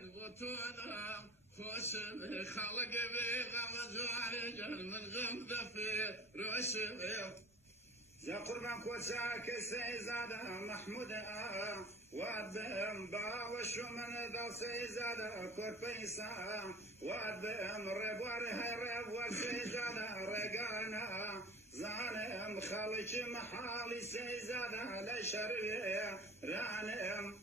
جان بوتونا خوشم خلق بي غم جواني جان من غم دفي روشم يا قربان كوساك سيزادة محمود وادم باوش من ذا سيزادة كوربيسا وادم ربوار هاي ربوار سيزادة رقانا زانم خالج محالي سيزادة لشري رانم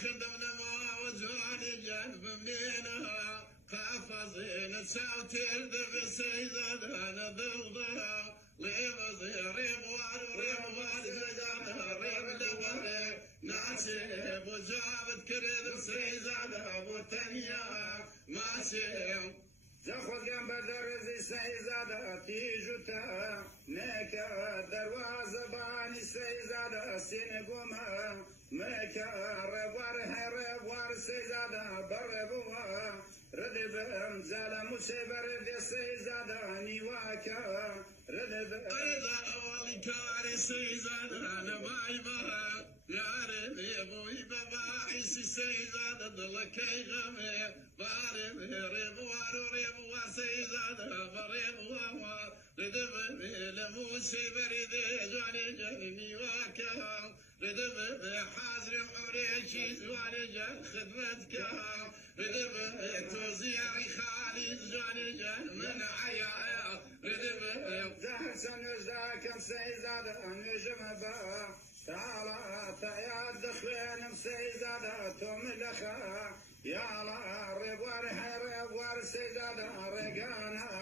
خدمنا ما وجواني جنب منينها قافزين ساوتير دغ سيزادة نذوضها ليبزي ريبوار زيزادة ريب دبري ناسيب وجابت كريد سيزادة بوتنيا ماسيب زخوت جنب درزي سيزادة تيجوتا نكا دروازة باني سيزادة سينقوما مكا ربوار هاي ربوار سيزادة بربوا ردبم زالمو سيبرد سيزادة نيواكا ردبم إذا أولي كاري سيزادة نبايبها يا ربي ابوي بباعيسي سيزادة ضلكي غمي باربي ربوار سيزادة بربوار ردبم لموسي بريدي جاني واكا ردبم حازر عريشي زواني جان خدمتك ردبم توزيعي خالي جان من عيا ردبم زهر سنجداكم سيزادة نجم با تعالى تعياد دخلين مسيزادة توم لخا يا الله ربوار هاي ربوار سيزادة رقانا